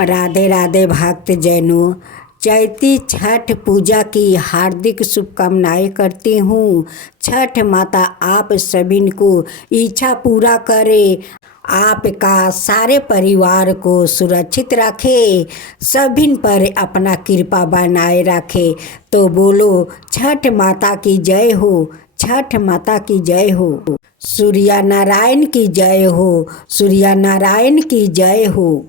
राधे राधे भक्त जैनों, चैती छठ पूजा की हार्दिक शुभकामनाएं करती हूँ। छठ माता आप सभी को इच्छा पूरा करे, आपका सारे परिवार को सुरक्षित रखे, सभी पर अपना कृपा बनाए रखे। तो बोलो छठ माता की जय हो, छठ माता की जय हो, सूर्य नारायण की जय हो, सूर्य नारायण की जय हो।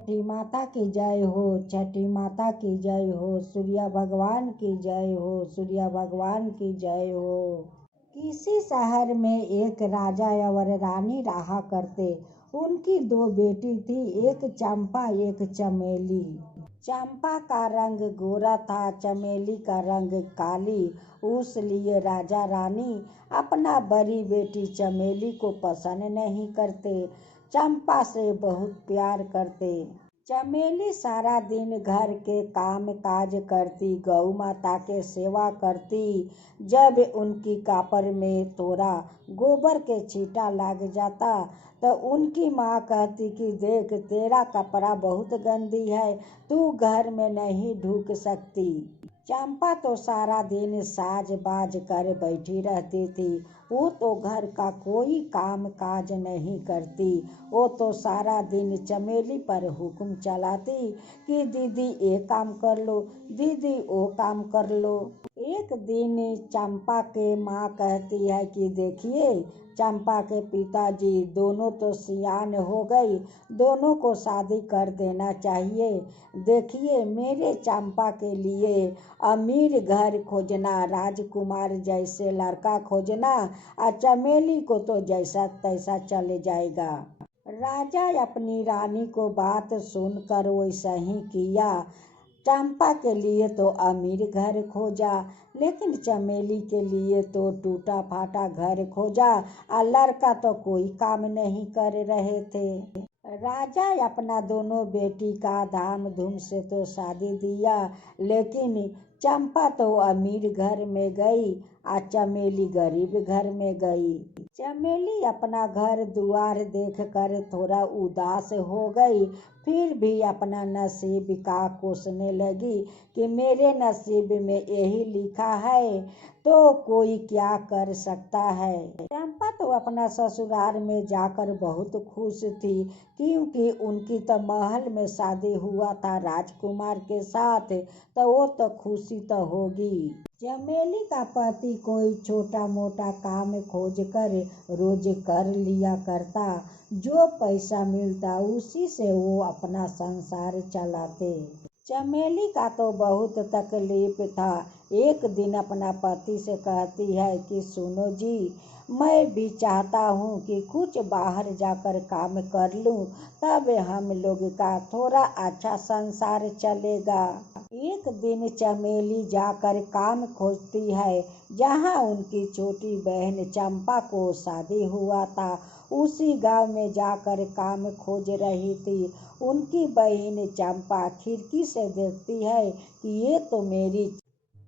छठी माता की जय हो, छठी माता की जय हो, सूर्य भगवान की जय हो, सूर्य भगवान की जय हो। किसी शहर में एक राजा और रानी रहा करते। उनकी दो बेटी थी, एक चंपा एक चमेली। चंपा का रंग गोरा था, चमेली का रंग काली। उसलिए राजा रानी अपना बड़ी बेटी चमेली को पसंद नहीं करते, चंपा से बहुत प्यार करते। चमेली सारा दिन घर के काम काज करती, गौ माता के सेवा करती। जब उनकी कापर में थोड़ा गोबर के छींटा लग जाता तो उनकी माँ कहती कि देख तेरा कपड़ा बहुत गंदी है, तू घर में नहीं ढूक सकती। चंपा तो सारा दिन साज बाज कर बैठी रहती थी, वो तो घर का कोई काम काज नहीं करती। वो तो सारा दिन चमेली पर हुक्म चलाती कि दीदी ये काम कर लो, दीदी वो काम कर लो। एक दिन चंपा के माँ कहती है कि देखिए चंपा के पिताजी दोनों तो सियान हो गई, दोनों को शादी कर देना चाहिए। देखिए मेरे चंपा के लिए अमीर घर खोजना, राजकुमार जैसे लड़का खोजना, और चमेली को तो जैसा तैसा चले जाएगा। राजा अपनी रानी को बात सुनकर वैसा ही किया। चंपा के लिए तो अमीर घर खोजा, लेकिन चमेली के लिए तो टूटा फाटा घर खोजा, और लड़का तो कोई काम नहीं कर रहे थे। राजा अपना दोनों बेटी का धाम धूम से तो शादी दिया, लेकिन चंपा तो अमीर घर में गई और चमेली गरीब घर में गई। चमेली अपना घर दुआर देखकर थोड़ा उदास हो गई, फिर भी अपना नसीब का कोसने लगी कि मेरे नसीब में यही लिखा है तो कोई क्या कर सकता है। चंपा तो अपना ससुराल में जाकर बहुत खुश थी, क्योंकि उनकी तो महल में शादी हुआ था राजकुमार के साथ, तो वो तो खुशी तो होगी। चमेली का पति कोई छोटा मोटा काम खोज कर रोज कर लिया करता, जो पैसा मिलता उसी से वो अपना संसार चलाते। चमेली का तो बहुत तकलीफ था। एक दिन अपना पति से कहती है कि सुनो जी, मैं भी चाहता हूँ कि कुछ बाहर जाकर काम कर लूँ, तब हम लोग का थोड़ा अच्छा संसार चलेगा। एक दिन चमेली जाकर काम खोजती है, जहाँ उनकी छोटी बहन चंपा को शादी हुआ था, उसी गांव में जाकर काम खोज रही थी। उनकी बहन चंपा खिड़की से देखती है कि ये तो मेरी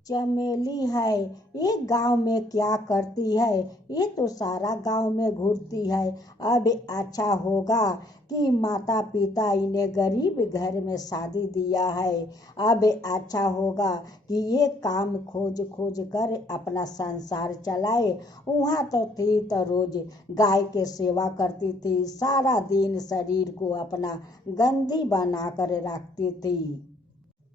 चमेली है, ये गांव में क्या करती है, ये तो सारा गांव में घूरती है। अब अच्छा होगा कि माता पिता इन्हें गरीब घर में शादी दिया है, अब अच्छा होगा कि ये काम खोज खोज कर अपना संसार चलाए। वहाँ तो थी तो रोज गाय के सेवा करती थी, सारा दिन शरीर को अपना गंदी बना कर रखती थी।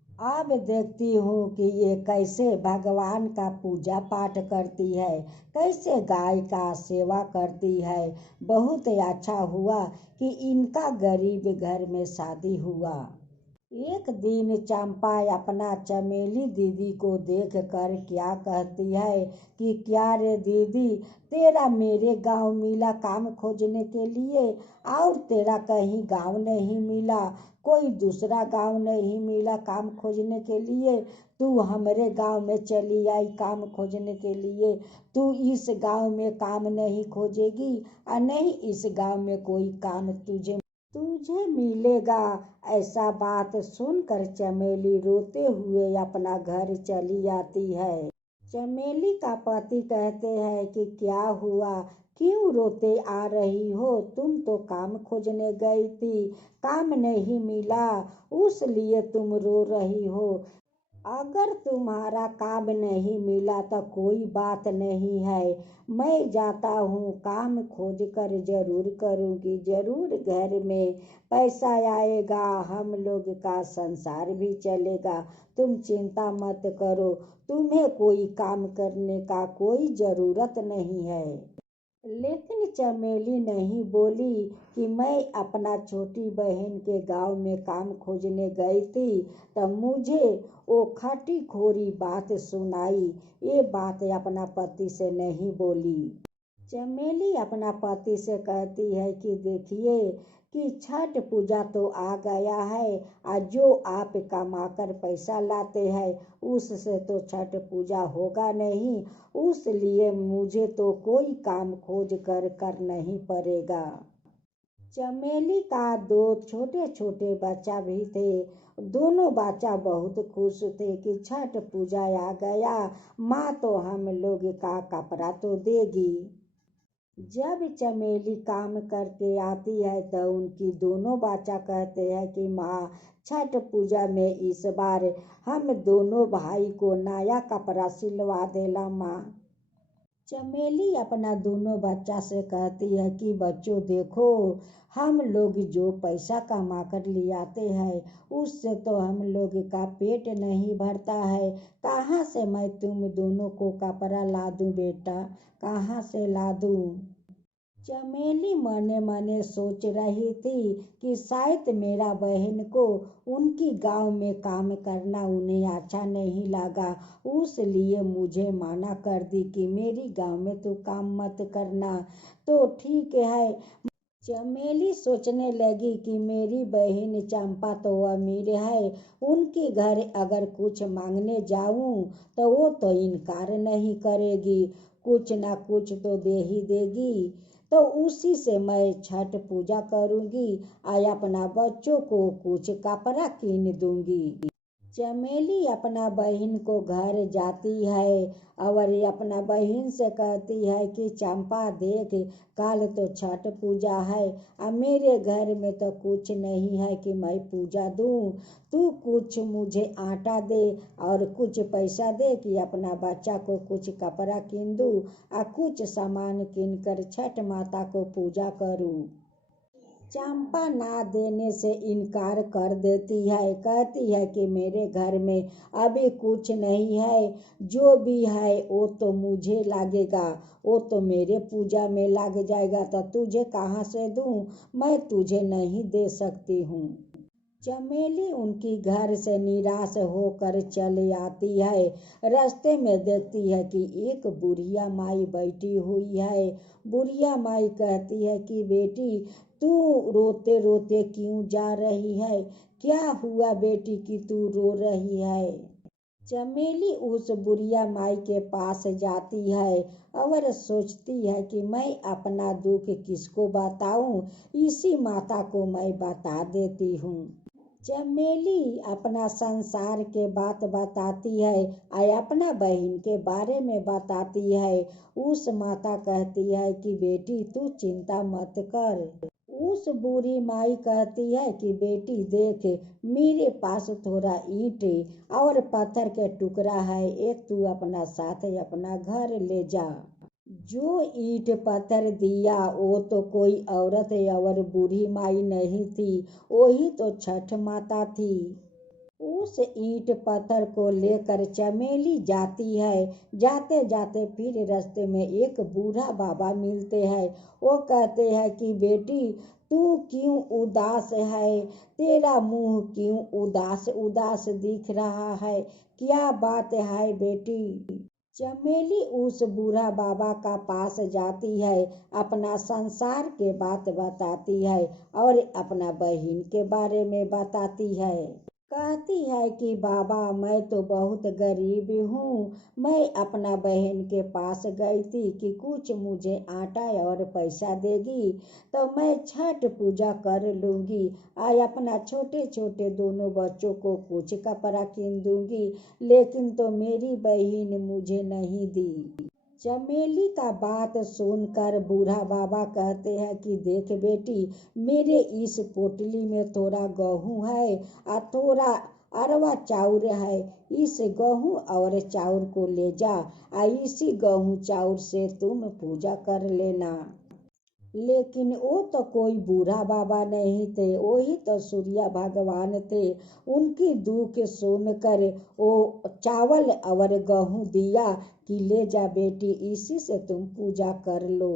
अब देखती हूँ कि ये कैसे भगवान का पूजा पाठ करती है, कैसे गाय का सेवा करती है। बहुत अच्छा हुआ कि इनका गरीब घर में शादी हुआ। एक दिन चंपा अपना चमेली दीदी को देख कर क्या कहती है कि क्या रे दीदी, तेरा मेरे गांव मिला काम खोजने के लिए, और तेरा कहीं गांव नहीं मिला, कोई दूसरा गांव नहीं मिला काम खोजने के लिए, तू हमारे गांव में चली आई काम खोजने के लिए। तू इस गांव में काम नहीं खोजेगी और नहीं इस गांव में कोई काम तुझे तुझे मिलेगा। ऐसा बात सुनकर चमेली रोते हुए अपना घर चली आती है। चमेली का पति कहते हैं कि क्या हुआ, क्यों रोते आ रही हो? तुम तो काम खोजने गई थी, काम नहीं मिला, उस लिए तुम रो रही हो। अगर तुम्हारा काम नहीं मिला तो कोई बात नहीं है, मैं जाता हूँ, काम खोज कर जरूर करूँगी, जरूर घर में पैसा आएगा, हम लोग का संसार भी चलेगा, तुम चिंता मत करो, तुम्हें कोई काम करने का कोई जरूरत नहीं है। लेकिन चमेली नहीं बोली कि मैं अपना छोटी बहन के गांव में काम खोजने गई थी, तब मुझे वो खटी खोरी बात सुनाई। ये बात अपना पति से नहीं बोली। चमेली अपना पति से कहती है कि देखिए कि छठ पूजा तो आ गया है, आज जो आप कमाकर पैसा लाते हैं उससे तो छठ पूजा होगा नहीं, उस लिए मुझे तो कोई काम खोज कर नहीं पड़ेगा। चमेली का दो छोटे छोटे बच्चा भी थे। दोनों बच्चा बहुत खुश थे कि छठ पूजा आ गया, माँ तो हम लोग का कपड़ा तो देगी। जब चमेली काम करके आती है तो उनकी दोनों बच्चा कहते हैं कि माँ, छठ पूजा में इस बार हम दोनों भाई को नया कपड़ा सिलवा देला माँ। चमेली अपना दोनों बच्चा से कहती है कि बच्चों देखो, हम लोग जो पैसा कमा कर ले आते हैं उससे तो हम लोग का पेट नहीं भरता है, कहाँ से मैं तुम दोनों को कपड़ा ला दूं बेटा, कहाँ से ला दूं। चमेली मने मने सोच रही थी कि शायद मेरा बहन को उनकी गांव में काम करना उन्हें अच्छा नहीं लगा, उसलिए मुझे मना कर दी कि मेरी गांव में तो काम मत करना। तो ठीक है, चमेली सोचने लगी कि मेरी बहन चंपा तो अमीर है, उनके घर अगर कुछ मांगने जाऊं तो वो तो इनकार नहीं करेगी, कुछ ना कुछ तो दे ही देगी, तो उसी से मैं छठ पूजा करूंगी और अपना बच्चों को कुछ कपड़ा कीन दूंगी। चमेली अपना बहन को घर जाती है और अपना बहन से कहती है कि चंपा देख, कल तो छठ पूजा है और मेरे घर में तो कुछ नहीं है कि मैं पूजा दूं, तू कुछ मुझे आटा दे और कुछ पैसा दे कि अपना बच्चा को कुछ कपड़ा कीन दूं और कुछ सामान कीन कर छठ माता को पूजा करूं। चंपा ना देने से इनकार कर देती है, कहती है कि मेरे घर में अभी कुछ नहीं है, जो भी है वो तो मुझे लगेगा, वो तो मेरे पूजा में लग जाएगा, तो तुझे कहाँ से दूं, मैं तुझे नहीं दे सकती हूँ। चमेली उनकी घर से निराश होकर चली आती है। रास्ते में देखती है कि एक बुढ़िया माई बैठी हुई है। बुढ़िया माई कहती है कि बेटी, तू रोते रोते क्यों जा रही है, क्या हुआ बेटी कि तू रो रही है। चमेली उस बुढ़िया माई के पास जाती है और सोचती है कि मैं अपना दुख किसको बताऊं, इसी माता को मैं बता देती हूँ। चमेली अपना संसार के बात बताती है और अपना बहन के बारे में बताती है। उस माता कहती है कि बेटी तू चिंता मत कर। उस बूढ़ी माई कहती है कि बेटी देख, मेरे पास थोड़ा ईंट और पत्थर के टुकड़ा है, एक तू अपना साथ अपना घर ले जा। जो ईंट पत्थर दिया वो तो कोई औरत और बूढ़ी माई नहीं थी, वही तो छठ माता थी। उस ईंट पत्थर को लेकर चमेली जाती है। जाते जाते फिर रास्ते में एक बूढ़ा बाबा मिलते हैं। वो कहते हैं कि बेटी तू क्यों उदास है, तेरा मुंह क्यों उदास उदास दिख रहा है, क्या बात है बेटी। चमेली उस बूढ़ा बाबा का पास जाती है, अपना संसार के बात बताती है और अपना बहन के बारे में बताती है। कहती है कि बाबा मैं तो बहुत गरीब हूँ। मैं अपना बहन के पास गई थी कि कुछ मुझे आटा और पैसा देगी तो मैं छठ पूजा कर लूँगी और अपना छोटे छोटे दोनों बच्चों को कुछ कपड़ा किन दूँगी, लेकिन तो मेरी बहन मुझे नहीं दी। चमेली का बात सुनकर बूढ़ा बाबा कहते हैं कि देख बेटी, मेरे इस पोटली में थोड़ा गेहूँ है और थोड़ा अरवा चाउर है। इस गेहूँ और चाउर को ले जा और इसी गेहूँ चाउर से तुम पूजा कर लेना। लेकिन वो तो कोई बूढ़ा बाबा नहीं थे, वही तो सूर्य भगवान थे। उनकी दुख सुनकर वो चावल और गेहूँ दिया कि ले जा बेटी, इसी से तुम पूजा कर लो।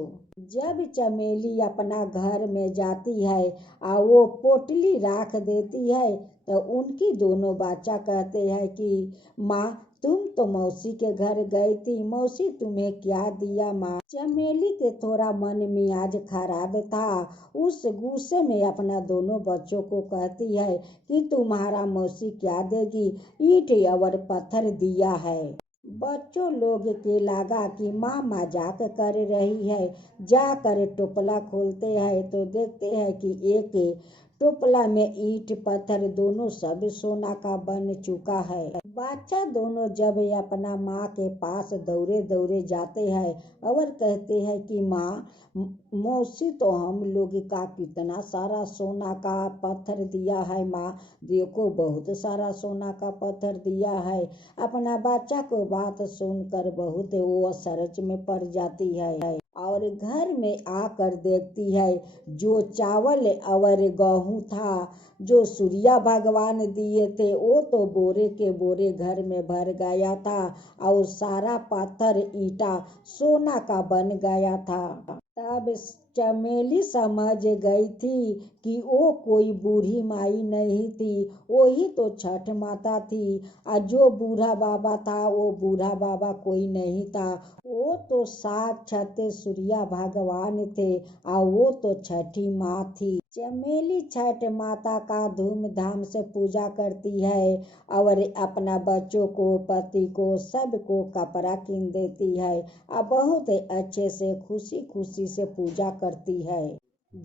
जब चमेली अपना घर में जाती है और वो पोटली राख देती है तो उनकी दोनों बच्चा कहते हैं कि माँ तुम तो मौसी के घर गई थी, मौसी तुम्हें क्या दिया माँ। चमेली के थोड़ा मन मियाज खराब था। उस गुस्से में अपना दोनों बच्चों को कहती है कि तुम्हारा मौसी क्या देगी, ईंट और पत्थर दिया है। बच्चों लोग के लगा कि माँ मजाक कर रही है। जाकर टोपला खोलते हैं तो देखते हैं कि एक टोपला में ईंट पत्थर दोनों सब सोना का बन चुका है। बच्चा दोनों जब अपना माँ के पास दौड़े दौड़े जाते हैं और कहते हैं कि माँ मौसी तो हम लोग का कितना सारा सोना का पत्थर दिया है, माँ देखो बहुत सारा सोना का पत्थर दिया है। अपना बच्चा को बात सुनकर बहुत वो असरज में पड़ जाती है और घर में आकर देखती है जो चावल और गेहूँ था जो सूर्य भगवान दिए थे वो तो बोरे के बोरे घर में भर गया था और सारा पत्थर ईंटा सोना का बन गया था। तब चमेली समझ गई थी कि वो कोई बूढ़ी माई नहीं थी, वही तो छठ माता थी। और जो बूढ़ा बाबा था वो बूढ़ा बाबा कोई नहीं था, वो तो साक्षात सूर्य भगवान थे और वो तो छठी माँ थी। चमेली छठ माता का धूमधाम से पूजा करती है और अपना बच्चों को पति को सबको कपड़ा किन देती है और बहुत अच्छे से खुशी खुशी से पूजा करती है।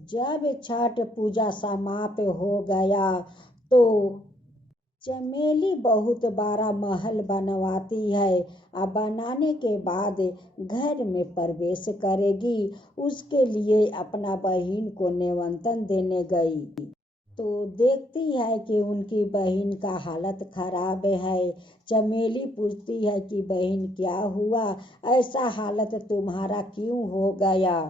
जब छठ पूजा समाप्त हो गया तो चमेली बहुत बड़ा महल बनवाती है और बनाने के बाद घर में प्रवेश करेगी। उसके लिए अपना बहन को निमंत्रण देने गई तो देखती है कि उनकी बहन का हालत खराब है। चमेली पूछती है कि बहन क्या हुआ, ऐसा हालत तुम्हारा क्यों हो गया।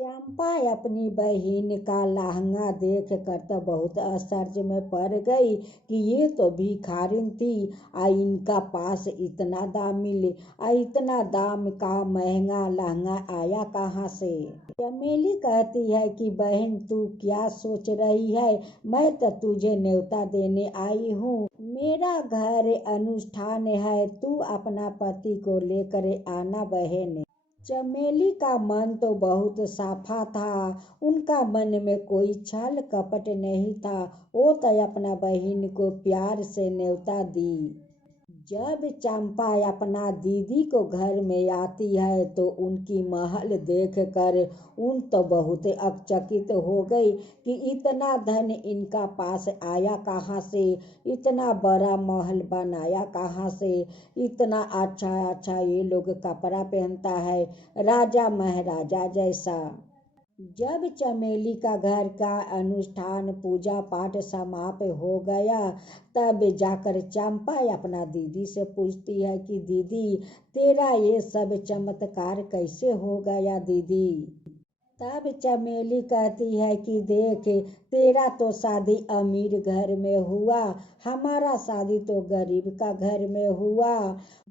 चंपा अपनी बहन का लहंगा देख कर तो बहुत आश्चर्य में पड़ गई कि ये तो भिखारिन थी और इनका पास इतना दाम मिले और इतना दाम का महंगा लहंगा आया कहाँ से। चमेली कहती है कि बहन तू क्या सोच रही है, मैं तो तुझे न्योता देने आई हूँ, मेरा घर अनुष्ठान है, तू अपना पति को लेकर आना बहन। चमेली का मन तो बहुत साफा था, उनका मन में कोई छल कपट नहीं था। वो तो अपना बहन को प्यार से न्योता दी। जब चंपा अपना दीदी को घर में आती है तो उनकी महल देखकर उन तो बहुत अचकित हो गई कि इतना धन इनका पास आया कहाँ से, इतना बड़ा महल बनाया कहाँ से, इतना अच्छा अच्छा ये लोग कपड़ा पहनता है राजा महाराजा जैसा। जब चमेली का घर का अनुष्ठान पूजा पाठ समाप्त हो गया तब जाकर चंपा अपना दीदी से पूछती है कि दीदी तेरा ये सब चमत्कार कैसे हो गया दीदी। तब चमेली कहती है कि देख तेरा तो शादी अमीर घर में हुआ, हमारा शादी तो गरीब का घर में हुआ।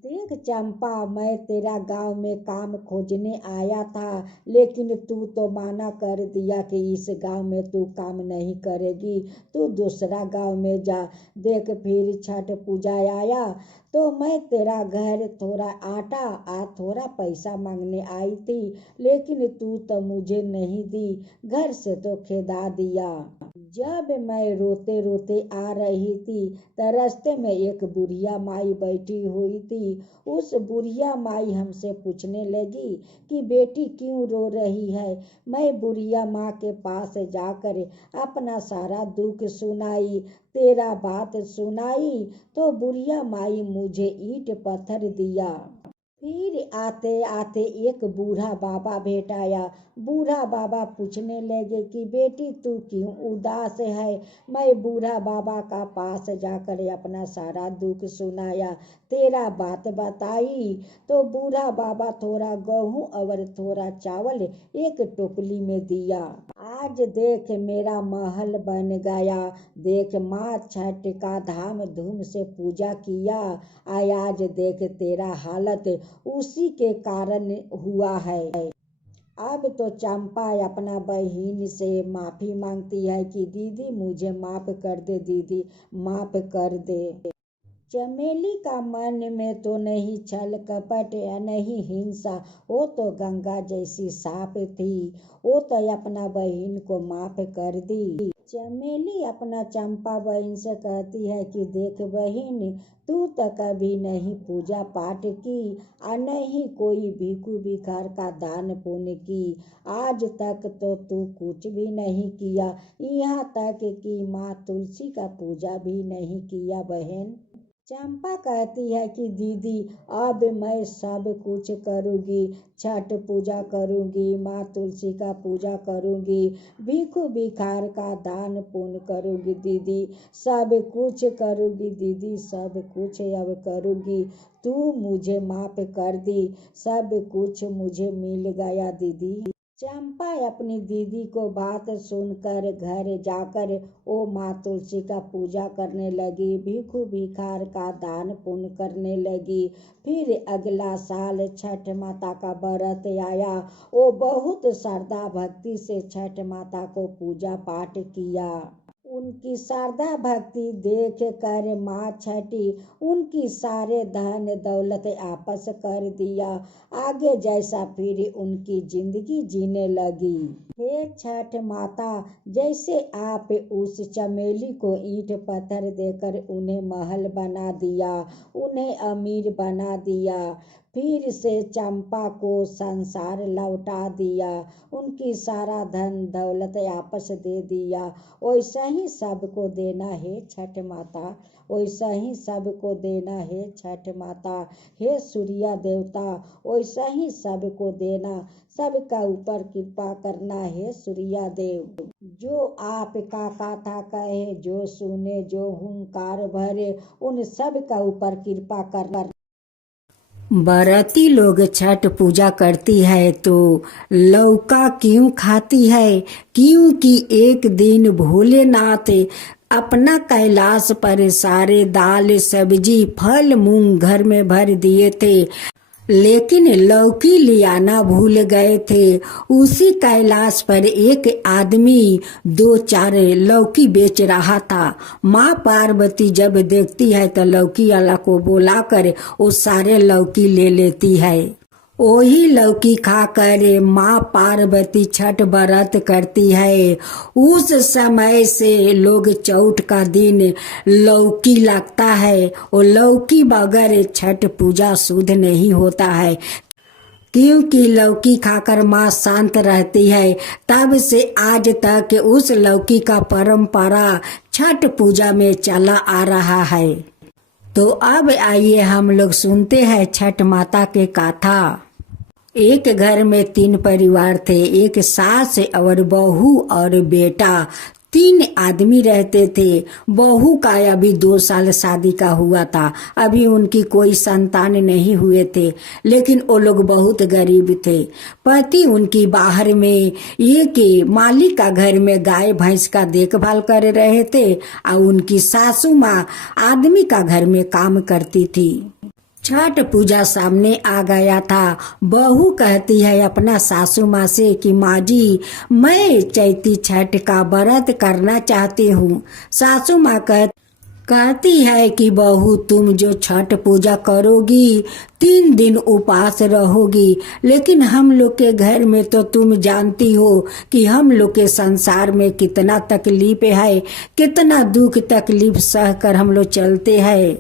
देख चंपा, मैं तेरा गांव में काम खोजने आया था, लेकिन तू तो माना कर दिया कि इस गांव में तू काम नहीं करेगी, तू दूसरा गांव में जा। देख फिर छठ पूजा आया तो मैं तेरा घर थोड़ा आटा थोड़ा पैसा मांगने आई थी, लेकिन तू तो मुझे नहीं दी, घर से तो खेदा दिया। जब मैं रोते रोते आ रही थी तो रास्ते में एक बुढ़िया माई बैठी हुई थी। उस बुढ़िया माई हमसे पूछने लगी कि बेटी क्यों रो रही है। मैं बुढ़िया माँ के पास जाकर अपना सारा दुख सुनाई, तेरा बात सुनाई तो बुढ़िया माई मुझे ईंट पत्थर दिया। फिर आते आते एक बूढ़ा बाबा भेंट आया। बूढ़ा बाबा पूछने लगे कि बेटी तू क्यों उदास है। मैं बूढ़ा बाबा का पास जाकर अपना सारा दुख सुनाया, तेरा बात बताई तो बूढ़ा बाबा थोड़ा गेहूं और थोड़ा चावल एक टोकरी में दिया। आज देख मेरा महल बन गया, देख माँ छठ का धाम धूम से पूजा किया, आज देख तेरा हालत उसी के कारण हुआ है। अब तो चंपा अपना बहन से माफी मांगती है कि दीदी मुझे माफ कर दे, दीदी माफ कर दे। चमेली का मन में तो नहीं छल कपट या नहीं हिंसा, वो तो गंगा जैसी साफ थी, वो तो अपना बहन को माफ कर दी। चमेली अपना चंपा बहन से कहती है कि देख बहन, तू तो कभी नहीं पूजा पाठ की और नहीं कोई भिखू भिखार का दान पुण्य की, आज तक तो तू कुछ भी नहीं किया, यहाँ तक कि माँ तुलसी का पूजा भी नहीं किया बहन। चंपा कहती है कि दीदी अब मैं सब कुछ करूँगी, छठ पूजा करूँगी, माँ तुलसी का पूजा करूँगी, भिखू भिखार का दान पुण्य करूँगी दीदी, सब कुछ करूँगी दीदी, सब कुछ अब करूँगी, तू मुझे माफ कर दी, सब कुछ मुझे मिल गया दीदी। चंपा अपनी दीदी को बात सुनकर घर जाकर ओ माँ तुलसी का पूजा करने लगी, भिखू भिखार का दान पुण्य करने लगी। फिर अगला साल छठ माता का व्रत आया, वो बहुत श्रद्धा भक्ति से छठ माता को पूजा पाठ किया। उनकी श्रद्धा भक्ति देख कर माँ छठी उनकी सारे धन दौलत आपस कर दिया, आगे जैसा फिर उनकी जिंदगी जीने लगी। हे छठ माता, जैसे आप उस चमेली को ईंट पत्थर देकर उन्हें महल बना दिया, उन्हें अमीर बना दिया, फिर से चंपा को संसार लौटा दिया, उनकी सारा धन दौलत आपस दे दिया, वैसा ही सबको देना है छठ माता, वैसा ही सबको देना है छठ माता। हे सूर्य देवता, वैसा ही सबको देना, सबका ऊपर कृपा करना है सूर्य देव। जो आपका कथा कहे, जो सुने, जो हुंकार भरे, उन सब का ऊपर कृपा करना। व्रती लोग छठ पूजा करती है तो लौका क्यों खाती है? क्योंकि एक दिन भोलेनाथ अपना कैलाश पर सारे दाल सब्जी फल मूंग घर में भर दिए थे, लेकिन लौकी लियाना भूल गए थे। उसी कैलाश पर एक आदमी 2-4 लौकी बेच रहा था। माँ पार्वती जब देखती है तो लौकी वाला को बुलाकर वो सारे लौकी ले लेती है। वही लौकी खाकर माँ पार्वती छठ व्रत करती है। उस समय से लोग चौथ का दिन लौकी लगता है, और लौकी बगैर छठ पूजा शुद्ध नहीं होता है, क्योंकि लौकी खाकर माँ शांत रहती है। तब से आज तक उस लौकी का परंपरा छठ पूजा में चला आ रहा है। तो अब आइए हम लोग सुनते हैं छठ माता के गाथा। एक घर में 3 परिवार थे, एक सास और बहू और बेटा। 3 आदमी रहते थे। बहू का अभी 2 साल शादी का हुआ था, अभी उनकी कोई संतान नहीं हुए थे, लेकिन वो लोग बहुत गरीब थे। पति उनकी बाहर में एक मालिक का घर में गाय भैंस का देखभाल कर रहे थे, और उनकी सासू माँ आदमी का घर में काम करती थी। छठ पूजा सामने आ गया था। बहू कहती है अपना सासू माँ से कि माँ जी, मैं चैती छठ का व्रत करना चाहती हूँ। सासू माँ कहती है कि बहू, तुम जो छठ पूजा करोगी 3 दिन उपवास रहोगी, लेकिन हम लोग के घर में तो तुम जानती हो कि हम लोग के संसार में कितना तकलीफ है, कितना दुख तकलीफ सह कर हम लोग चलते हैं।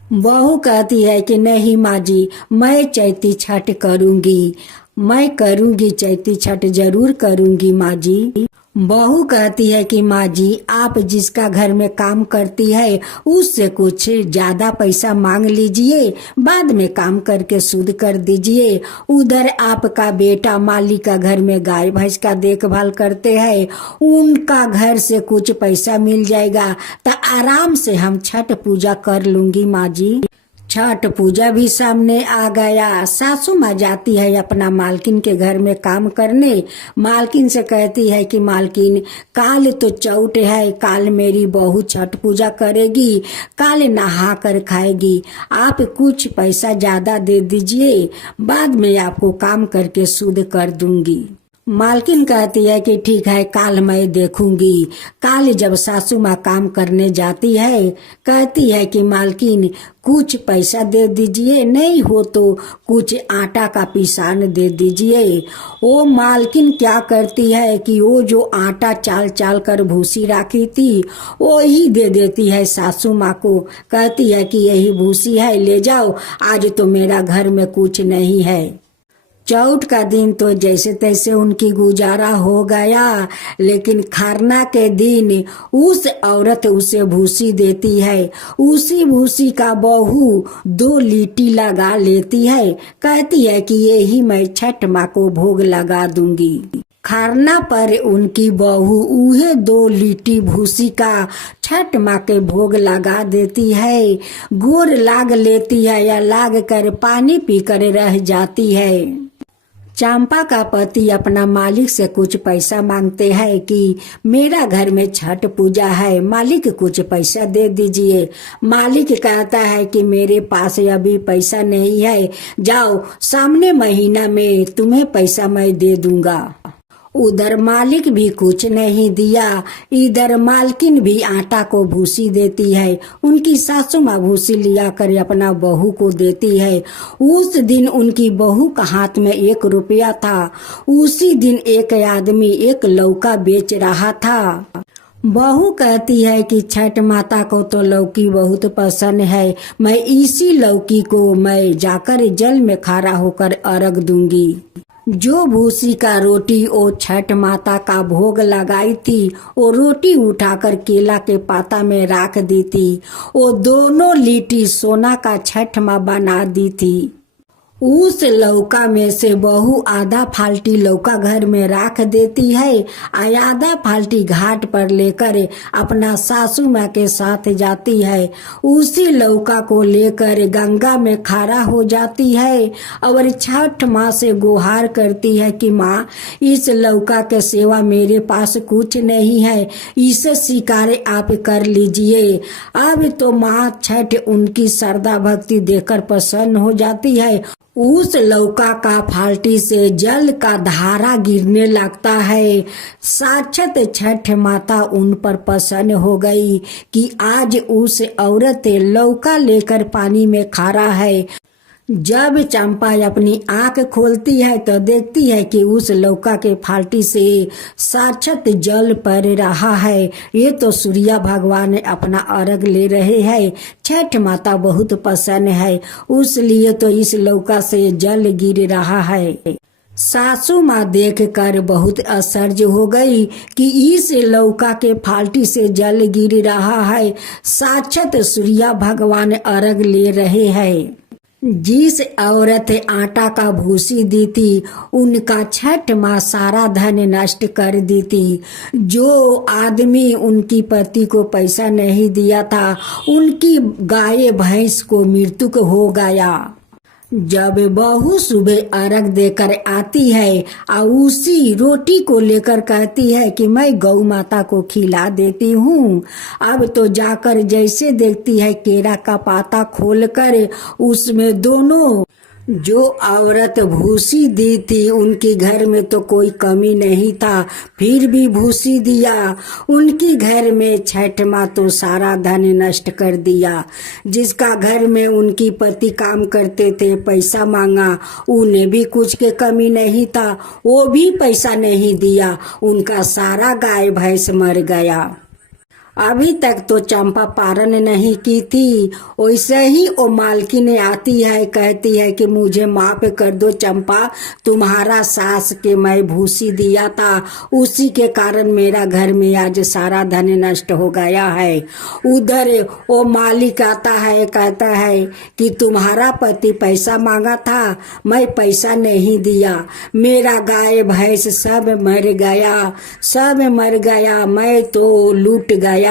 बहू कहती है कि नहीं माँ जी, मैं चैती छठ करूँगी, मैं करूँगी, चैती छठ जरूर करूँगी माँ जी। बहू कहती है कि माँ जी, आप जिसका घर में काम करती है उससे कुछ ज्यादा पैसा मांग लीजिए, बाद में काम करके शुद्ध कर दीजिए। उधर आपका बेटा माली का घर में गाय भैंस का देखभाल करते हैं, उनका घर से कुछ पैसा मिल जाएगा तो आराम से हम छठ पूजा कर लूंगी माँ जी। छठ पूजा भी सामने आ गया। सासू माँ जाती है अपना मालकिन के घर में काम करने। मालकिन से कहती है कि मालकिन, काल तो चौथ है, काल मेरी बहू छठ पूजा करेगी, काल नहा कर खाएगी, आप कुछ पैसा ज्यादा दे दीजिए, बाद में आपको काम करके शुद्ध कर दूंगी। मालकिन कहती है कि ठीक है, काल मैं देखूंगी। काल जब सासू माँ काम करने जाती है, कहती है कि मालकिन, कुछ पैसा दे दीजिए, नहीं हो तो कुछ आटा का पिसान दे दीजिए। वो मालकिन क्या करती है कि वो जो आटा चाल चाल कर भूसी रखी थी वो ही दे देती है सासू माँ को। कहती है कि यही भूसी है, ले जाओ, आज तो मेरा घर में कुछ नहीं है। चौथ का दिन तो जैसे तैसे उनकी गुजारा हो गया, लेकिन खरना के दिन उस औरत उसे भूसी देती है। उसी भूसी का बहू 2 लीटी लगा लेती है, कहती है कि यही मैं छठ माँ को भोग लगा दूंगी। खरना पर उनकी बहू उहे 2 लीटी भूसी का छठ माँ के भोग लगा देती है। गोर लाग लेती है या लाग कर पानी पी कर रह जाती है। चंपा का पति अपना मालिक से कुछ पैसा मांगते हैं कि मेरा घर में छठ पूजा है, मालिक कुछ पैसा दे दीजिए। मालिक कहता है कि मेरे पास अभी पैसा नहीं है, जाओ सामने महीना में तुम्हें पैसा मैं दे दूंगा। उधर मालिक भी कुछ नहीं दिया, इधर मालकिन भी आटा को भूसी देती है। उनकी सासू माँ भूसी लिया कर अपना बहू को देती है। उस दिन उनकी बहू का हाथ में 1 रुपया था। उसी दिन एक आदमी 1 लौका बेच रहा था। बहू कहती है कि छठ माता को तो लौकी बहुत पसंद है, मैं इसी लौकी को मैं जाकर जल में खड़ा होकर अर्घ दूंगी। जो भूसी का रोटी ओ छठ माता का भोग लगाई थी, वो रोटी उठाकर केला के पाता में रख दी थी। वो दोनों लीटी सोना का छठ माँ बना दी थी। उस लौका में से बहू आधा फाल्टी लौका घर में रख देती है, आधा फाल्टी घाट पर लेकर अपना सासू माँ के साथ जाती है। उसी लौका को लेकर गंगा में खड़ा हो जाती है और छठ माँ से गुहार करती है कि माँ, इस लौका के सेवा मेरे पास कुछ नहीं है, इसे स्वीकार आप कर लीजिए। अब तो माँ छठ उनकी श्रद्धा भक्ति देखकर प्रसन्न हो जाती है। उस लौका का फाल्टी से जल का धारा गिरने लगता है। साक्षात छठ माता उन पर प्रसन्न हो गई कि आज उस औरत लौका लेकर पानी में खड़ा है। जब चंपा अपनी आंख खोलती है तो देखती है कि उस लौका के फाल्टी से साक्षात जल पर रहा है। ये तो सूर्य भगवान अपना अर्घ ले रहे हैं। छठ माता बहुत प्रसन्न है, उसलिए तो इस लौका से जल गिर रहा है। सासू माँ देख कर बहुत आश्चर्य हो गई कि इस लौका के फाल्टी से जल गिर रहा है, साक्षात सूर्य भगवान अर्घ ले रहे हैं। जिस औरत आटा का भूसी दी थी, उनका छठ माँ सारा धन नष्ट कर दी थी। जो आदमी उनकी पति को पैसा नहीं दिया था, उनकी गाय भैंस को मृत्यु हो गया। जब बहू सुबह अर्घ देकर आती है और उसी रोटी को लेकर कहती है कि मैं गौ माता को खिला देती हूँ, अब तो जाकर जैसे देखती है केरा का पाता खोलकर उसमें दोनों जो औरत भूसी दी थी, उनके घर में तो कोई कमी नहीं था, फिर भी भूसी दिया। उनकी घर में छठ माँ तो सारा धन नष्ट कर दिया। जिसका घर में उनकी पति काम करते थे, पैसा मांगा, उन्हें भी कुछ के कमी नहीं था, वो भी पैसा नहीं दिया, उनका सारा गाय भैंस मर गया। अभी तक तो चंपा पारण नहीं की थी। वैसे ही वो मालकिन आती है, कहती है कि मुझे माफ कर दो चंपा, तुम्हारा सास के मैं भूसी दिया था, उसी के कारण मेरा घर में आज सारा धन नष्ट हो गया है। उधर वो मालिक आता है, कहता है कि तुम्हारा पति पैसा मांगा था, मैं पैसा नहीं दिया, मेरा गाय भैंस सब मर गया, सब मर गया, मैं तो लूट गया।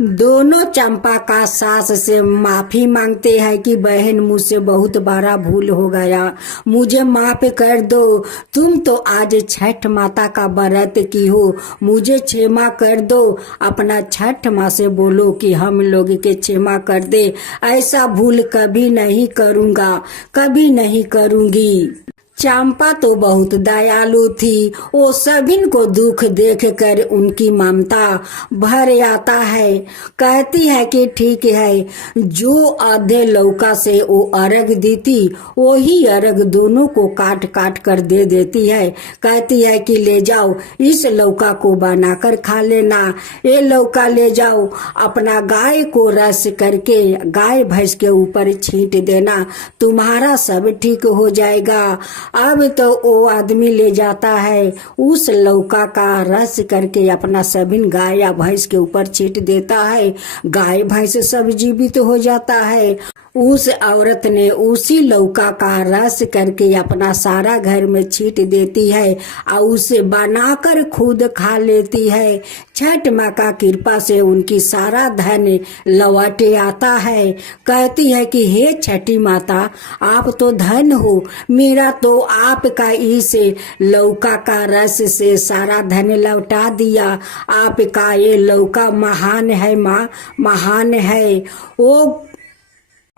दोनों चंपा का सास से माफी मांगते हैं कि बहन मुझसे बहुत बड़ा भूल हो गया, मुझे माफ कर दो, तुम तो आज छठ माता का व्रत की हो, मुझे क्षमा कर दो। अपना छठ माँ से बोलो कि हम लोग के क्षमा कर दे, ऐसा भूल कभी नहीं करूँगा, कभी नहीं करूँगी। चंपा तो बहुत दयालु थी, वो सभी को दुख देख कर उनकी ममता भर आता है। कहती है कि ठीक है, जो आधे लौका से वो अर्घ दी थी, वही अर्घ दोनों को काट काट कर दे देती है। कहती है कि ले जाओ, इस लौका को बनाकर खा लेना, ये लौका ले जाओ, अपना गाय को रस करके गाय भैंस के ऊपर छींट देना, तुम्हारा सब ठीक हो जाएगा। अब तो वो आदमी ले जाता है, उस लौका का रस करके अपना सभी गाय या भैंस के ऊपर छींट देता है, गाय भैंस सब जीवित हो जाता है। उस औरत ने उसी लौका का रस करके अपना सारा घर में छींट देती है और उसे बनाकर खुद खा लेती है। छठ माँ का कृपा से उनकी सारा धन लौट आता है। कहती है कि हे छठी माता, आप तो धन हो, मेरा तो आपका इस लौका का रस से सारा धन लौटा दिया, आपका ये लौका महान है माँ, महान है।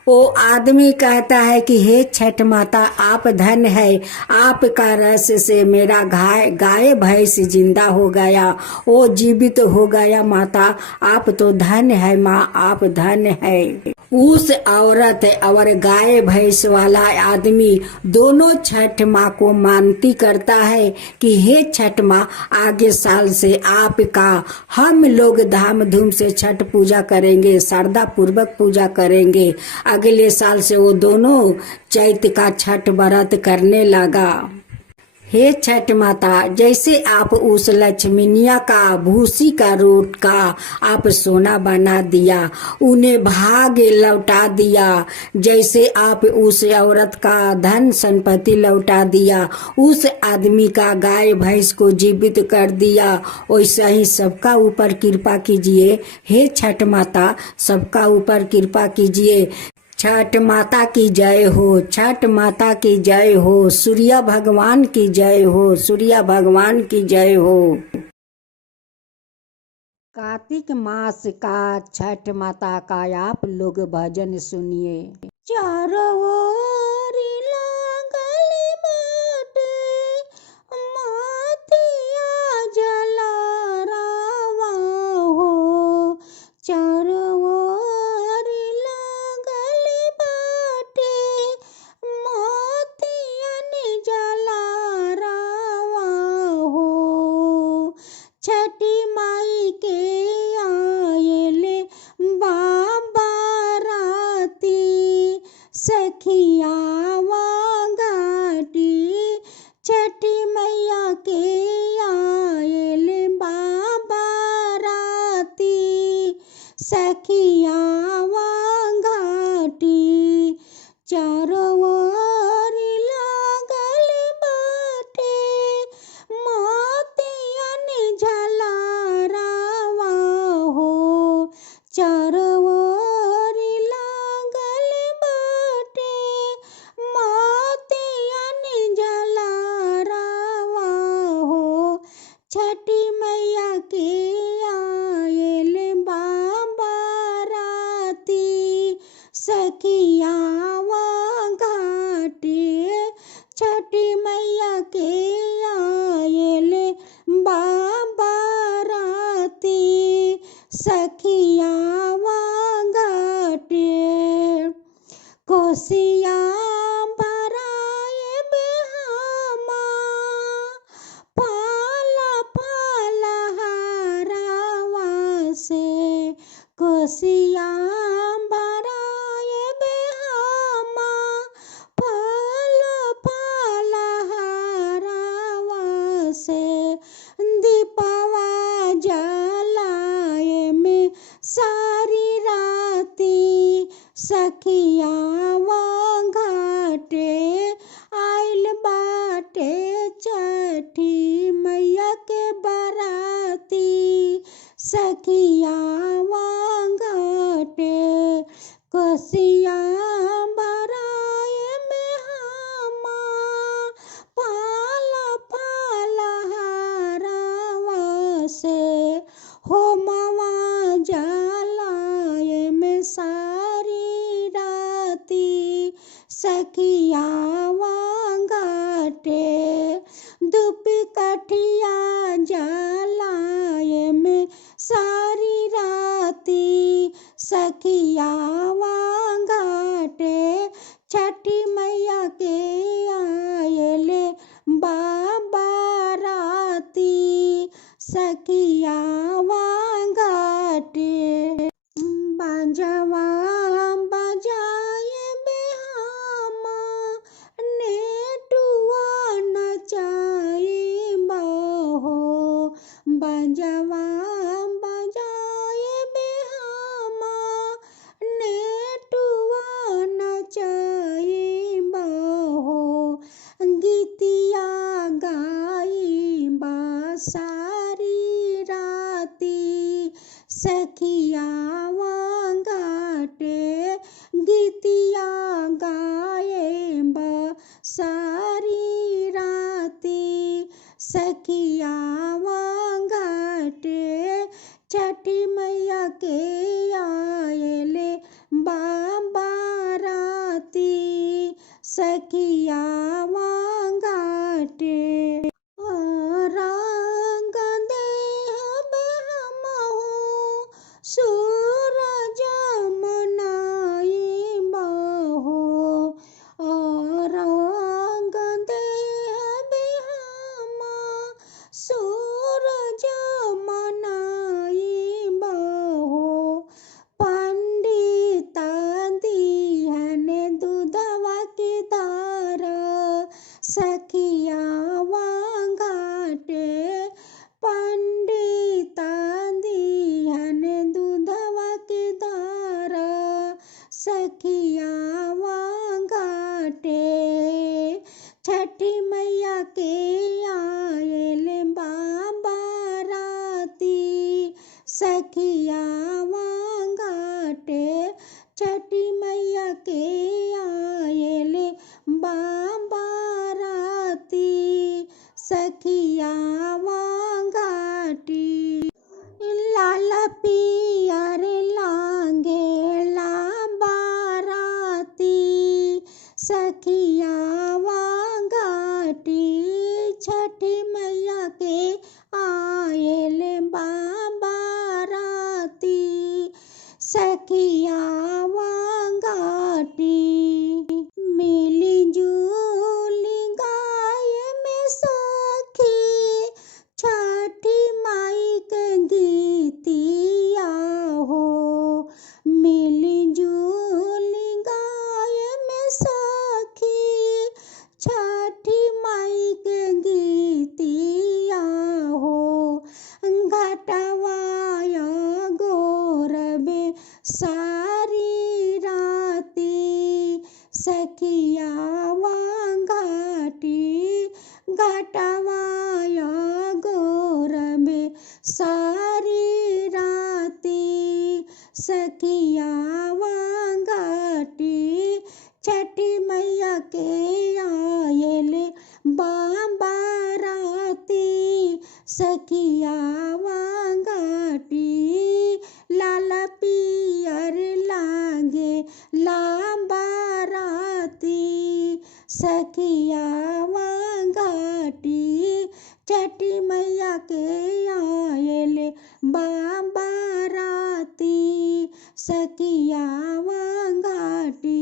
वो आदमी कहता है कि हे छठ माता, आप धन है, आपका रस से मेरा गाय भैंस जिंदा हो गया, वो जीवित हो गया, माता आप तो धन है माँ, आप धन है। उस औरत और गाय भैंस वाला आदमी दोनों छठ माँ को मानती करता है कि हे छठ माँ, आगे साल से आपका हम लोग धाम धूम से छठ पूजा करेंगे, श्रद्धा पूर्वक पूजा करेंगे। अगले साल से वो दोनों चैत का छठ व्रत करने लगा। हे छठ माता, जैसे आप उस लक्ष्मीनिया का भूसी का रोट का आप सोना बना दिया, उन्हें भाग लौटा दिया, जैसे आप उस औरत का धन संपत्ति लौटा दिया, उस आदमी का गाय भैंस को जीवित कर दिया, वैसा ही सबका ऊपर कृपा कीजिए। हे छठ माता, सबका ऊपर कृपा कीजिए। छठ माता की जय हो, छठ माता की जय हो, सूर्य भगवान की जय हो, सूर्य भगवान की जय हो। कार्तिक मास का छठ माता का आप लोग भजन सुनिए। चारों ओर लागल बाटे मोतिया जलारावा हो, चारों ओर लागल बाटे मोतियन जलारावा हो। छठी माई के आएले बाबा राती, सखियावा घाटी, छठी मैया के आएले बाबा राती, सखियावा घाटी। चारों ओर लागल बाटे मोतियन झलरावा हो, चारों ओर लागल बाटे छठी मैया के आयल बाराती सखियावा घाटे छठी मैया के आयल बाराती सखियावा घाटे कोसिया भराए बेहामा पाला पाला हरावा से कोसिया भराए बेहामा पाला पाला हरावा से दीपवा जलाए में सारी राती सखियावा घाटे आइल बाटे छठी मैया के बराती सखियावा घाटे कोसिया भराए में हामा पाला पाला हरावा से होमवा जलाए में सारी राती सखियावा घाटे धूप कठिया जलाए में सारी राती सखियावा घाटे छठी मैया के आयले बाराती सखियावा घाटे बाजवा बजाए बेहामा नेटुआ नचाए बहो बाजवा बजाए बेहामा नेटुआ नचाए बहो गीतिया गाई बासारी राती सखियावा घाटे गीतिया गाए बासारी राती सखियावा घाटे छठी मैया के आयले बाराती सखियावा घाटे रंग देहब हमहु सूरज मनाई बहो रंग देहब हम सूरज मनाई बहो पंडित दिहन दूधवा की धार सखियावा घाटे पंडित दिहन दूधवा की धार सखियावा घाटे छठी मैया के आयल बाराती सखियावा घाटे छठी मैया के आयल बाराती सखियावा घाटी लाल पियर लांगे ला बाराती सखियावा घाटी छठी मैया के आयल बाराती सखियावा घाटी मिली जुली गाय में सखी छठी माई के गीतिया हो मिली जुली गाय में सखी छठी माई के गीतिया हो घटवाया गोरबे सारी राती सखियावा घाटी घटवाया गोरबे सारी राती सखियावा घाटी छठी मैया के आयल बाराती सखिया वांगाटी लाल पियर लागे लांबा राती सखिया वांगाटी छठी मैया के आयल बाबा राती सखिया वांगाटी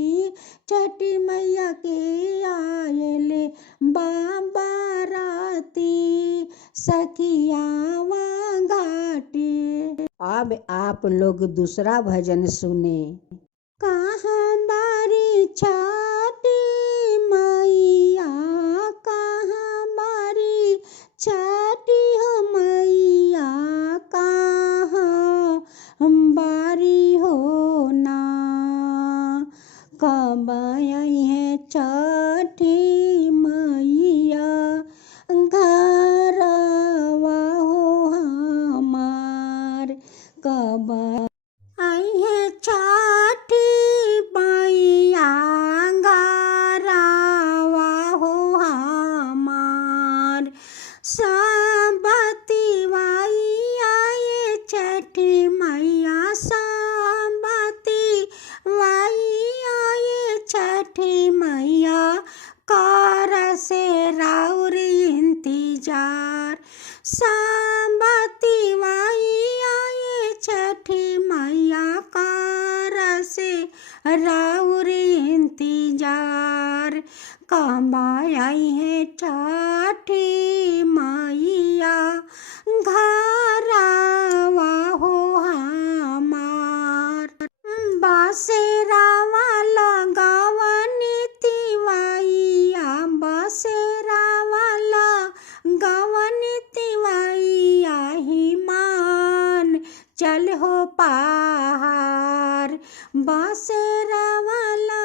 छठी मैया के आयल बाबा राती सखिया वांगाटी। अब आप लोग दूसरा भजन सुने। कहाँ बारी छठी मैया कहाँ बारी छठी हो मैया कहाँ बारी हो ना कब आई है छठी मैया घरवा हो हमार कब आई है छठी मैया घरवा हो हमार संबती मैया ये छठी मैया संबती मैया ये छठी मैया कर से राउर इंतजार संबती मैया ये छठी मैया कर से राउर इंतजार कब आई है छठी मैया घरवा हो हमार बसेरा वाला गवनी तिवैया बसेरा वाला गवनी तिवैया हिमान चल हो पहाड़ बसेरा वाला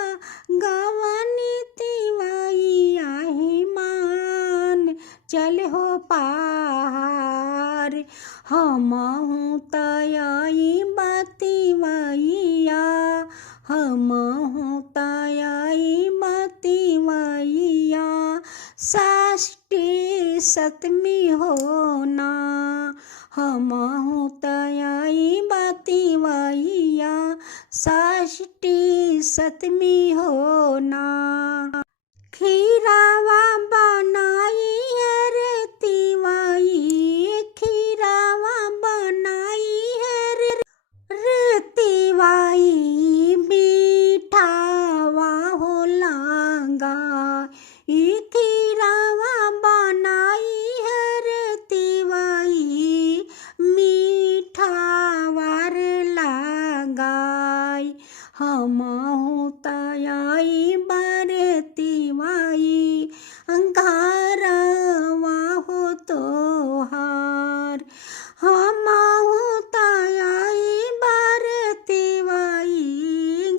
गवनी तिवैया हिमान चल हो पहाड़ हमहूँ तयाई बतिवैया हमहूँ तयाई बतिवैया षष्ठी सतमी होना हमहूँ तयाई बतिवैया षष्ठी सतमी होना खीरावा बनाई है रे तिवई खीरावा बनाई है रे तिवई मीठावा हो लांगा खीरावा बनाई है रे तिवई मीठावा रे लगाई हमहूँ तयाई बरे तिवई घरवा हो तोहार हमहूँ तयाई बरे तिवई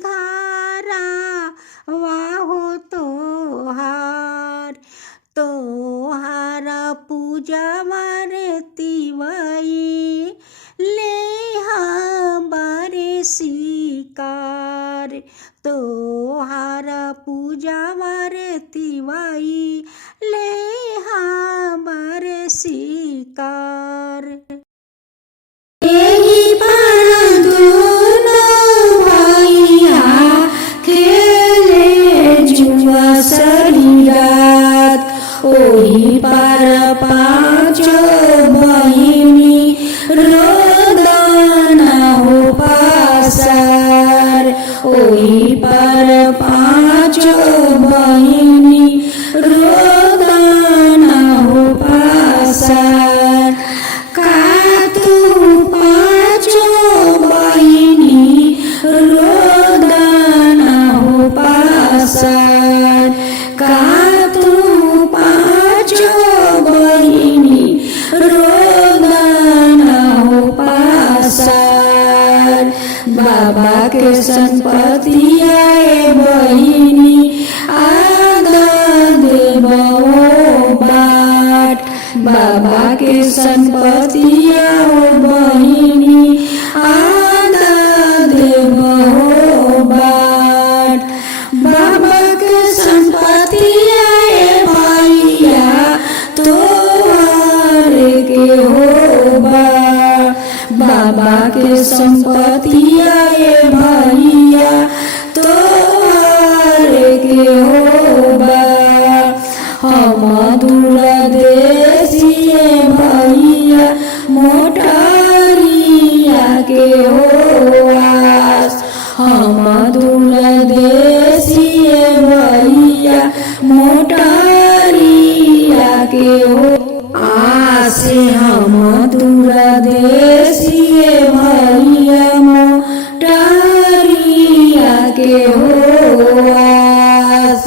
घरवा हो तोहार तोहार पूजा बरे तिवई ले बरे शिकार तोहार पूजा बरे तिवई ले बरे शिकार एही पर दोनों भैया खेले जुआ सारी रात ओही पर पाँचों बहिनी रोदना हो पासार ओही पर पाँचों बहिनी रोदना हो पासार का तू पाँचों बहिनी रोदना हो पासार का तू पाँचों बहिनी रोदना हो पासार बाबा के संपत्ति आए बहिनी आधा देबो बाट बाबा के संपत्ति आओ बहिनी आधा देबो बाट बाबा के संपत्ति आए भैया तोहर के बा। बाबा के संपत्तिया ये भैया तोहरे के हो बा। हम दूरदेशिए भैया मोटरिया के हो आस। हम दूरदेशिए भैया मोटरिया के हो आस। हम दूरदेशिए भैया मोटरिया के हो आस।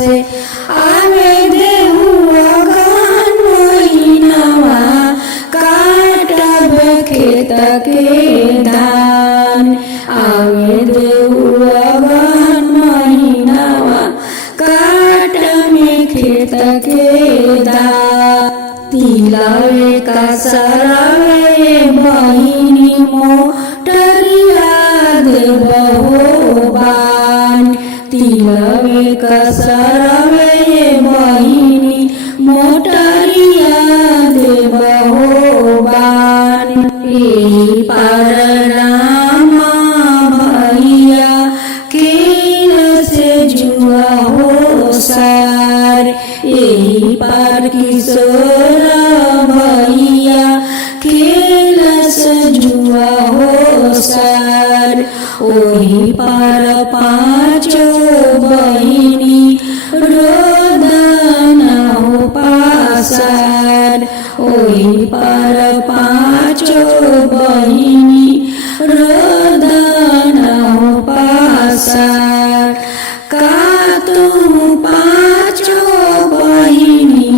आवे देहुआ गहन महीनावा काटब खेत के धान। आवे देहुआ गहन महीनावा काट में खेत के धान। तिलवे का सरवे बहिनी मोटरिया देबहो बान। तिलवे का सरवे बहिनी मोटरिया देबहो बान। एही पार रामा भैया केन से जुआ हो सार। एही पार किशोर भैया खेल से जुआ हो सार। ओही पार पाँचो बहिनी रोदन हो पासार। ओही पार पाँचो बहिनी रोदन हो पासार। का तुम पाँचो बहिनी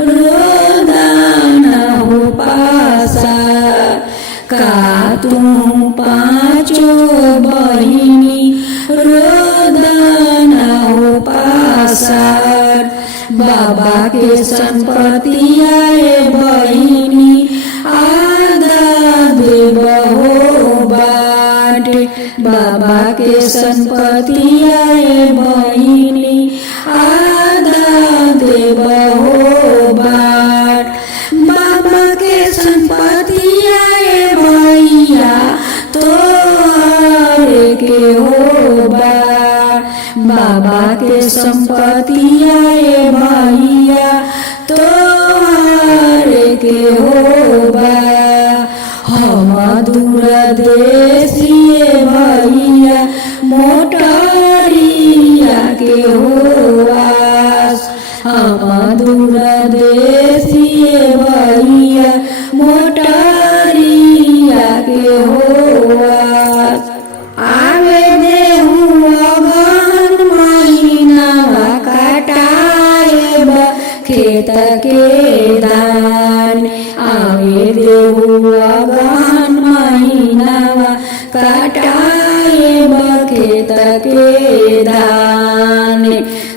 रोदन हो पासार। का तुम पाँचो बहिनी रोदन हो पासार। बाबा के संपत्तिया ये बहिनी आधा देबहो बाट। बाबा के संपत्तिया ये बहिनी आधा देबहो बाट। बाबा के संपत्तिया ये भैया तोहरे के हो बा। बाबा के संपत्तिया ये भैया तोहरे के हो बा। हम दूरदेशिए भैया मोटरिया के हो आस। हम दूरदेशिए भैया मोटरिया के हो आस। आवे देहुआ गहन महीनावा काटाएब खेत के धान। आवे देहुआ गहन महीनावा काटाएब खेत के धान।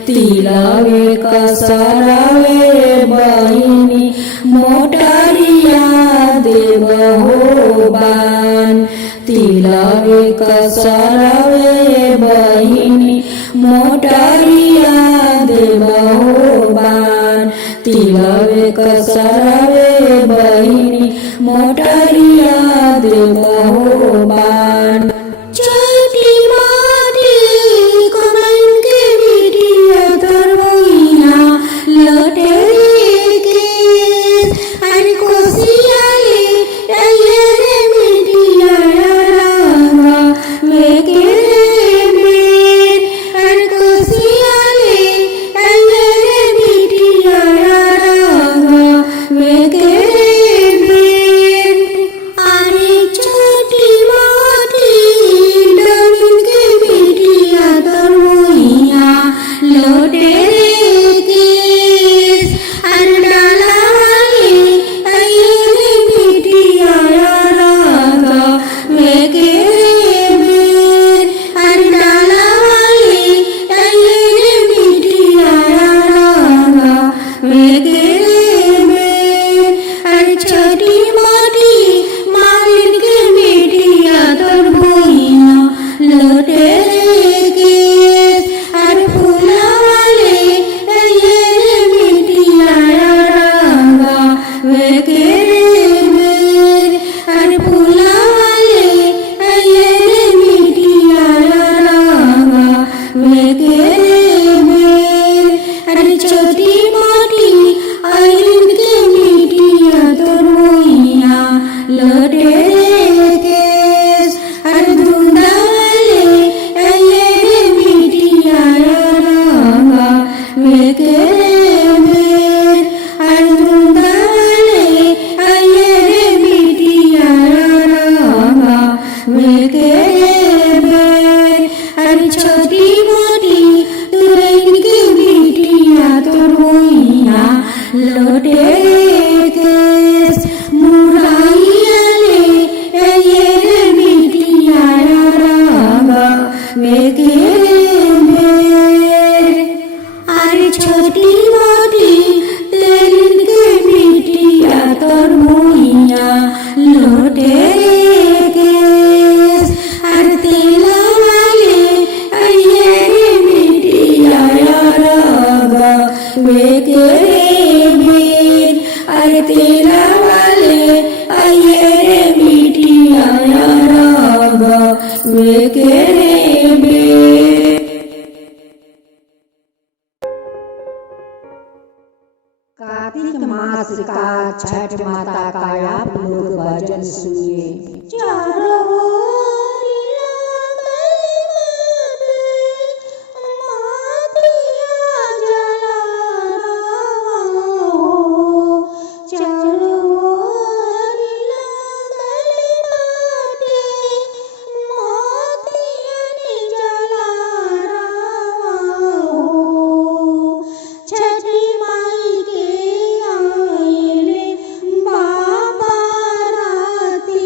तिलवे कसरवे बहिनी मोटरिया देबहो बान। तिलवे कसरवे बहिनी मोटरिया देबहो बान। तिलवे कसरवे बहिनी मोटरिया देबहो बान। चटी माटी कमन के बिटिया तरवइना लटेरी के अन कोसियाले अयरे मिटिया रागा मेके बेर। अन कोसियाले अयरे मिटिया रागा मेके बेर। अरे छोटी माटी मोटे केस अरे तेला वाले अये रे मिटिया रागा वे के रे बीर अरे तेला वाले अये रे मिटिया रागा वे के रे बीर। कार्तिक मास का छठ माता का आप लोग भजन सुनिए। चारों ओर लागल बाटे, मातिया जलाना हो। चारों ओर लागल बाटे, मातिया जलाना हो। छठी माई के आइले बाबा राती,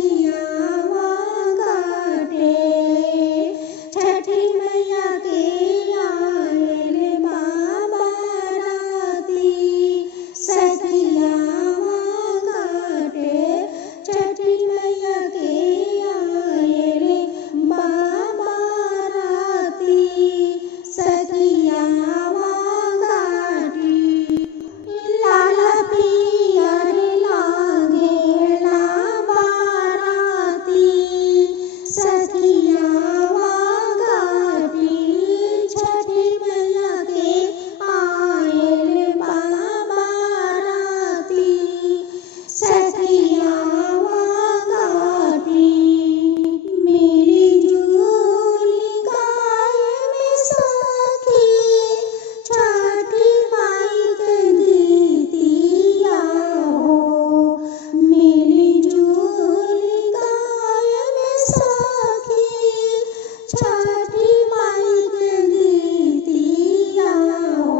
सखियावा घाटे छठी मैया के आयल बाबा राती सखियावा घाटे छठी मैया के आयल बाबा राती सखियावा घाटी लाल पियर लागेला बाराती सखियावा घाटी छठी मैया के आयल बाबा राती सखियावा घाटी मिली जुली गाय में सखी छठी माई के गीतिया हो मिली जुली गाय में सखी छठी माई के गीतिया हो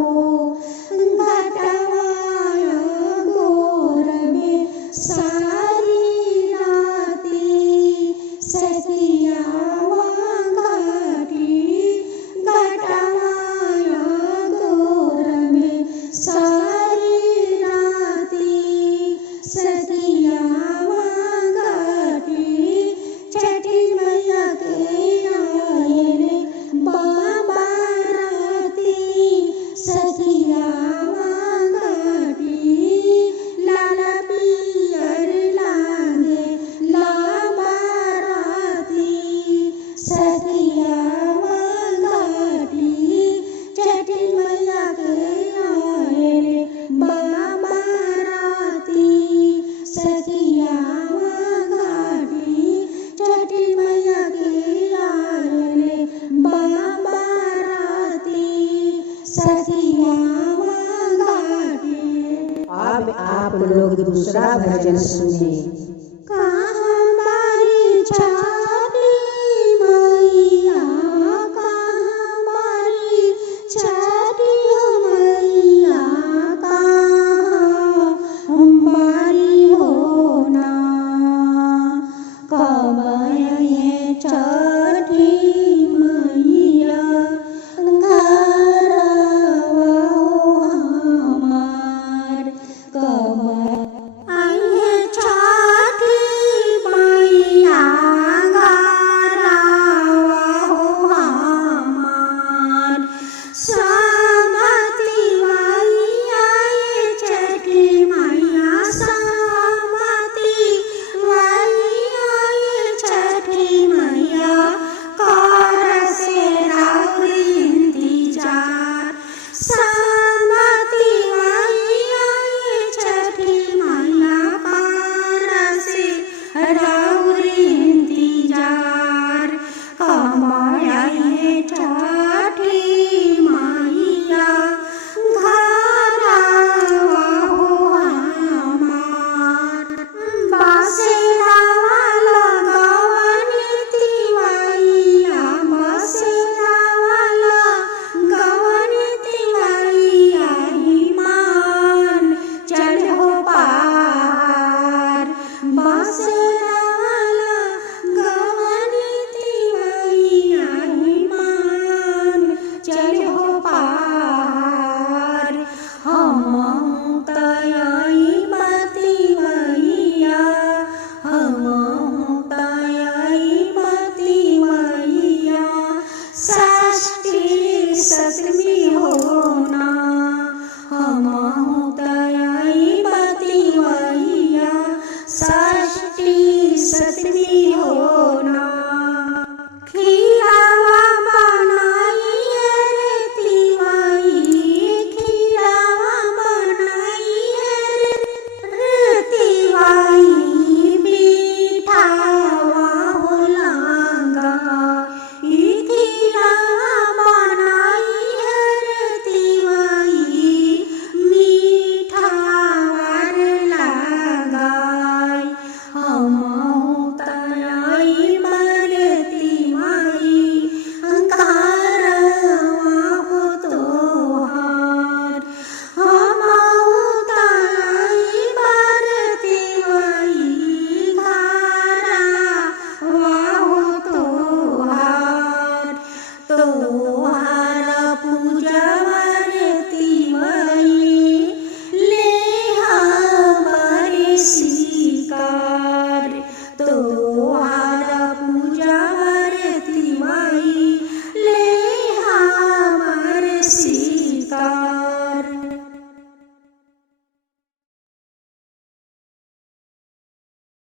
घटवाया गोर में सारी राती सखियावा घाटी घटवाया गोर में सारी राती सखियावा घाटी छठी मैया के आयल बाबा राती सखियावा घाटी लाल पियर लागे लाबा राती सखियावा घाटी छठी मैया के आयल बाबा राती सखियावा घाटी छठी मैया के आयल बाबा राती सखियावा घाटी। अब आप लोग दूसरा भजन सुने। कहाँ बारी छठी मैया कहाँ बारी छठी मैया कहाँ बारी हो ना कब ये छठी मैया घरवा हो हमार कब आइए छठी मैया घरवा हो हमार सहमति मैया ये छठी मैया सहमति मैया ये छठी मैया कर से राउर इंतजार सहमति मैया ये छठी मैया कर से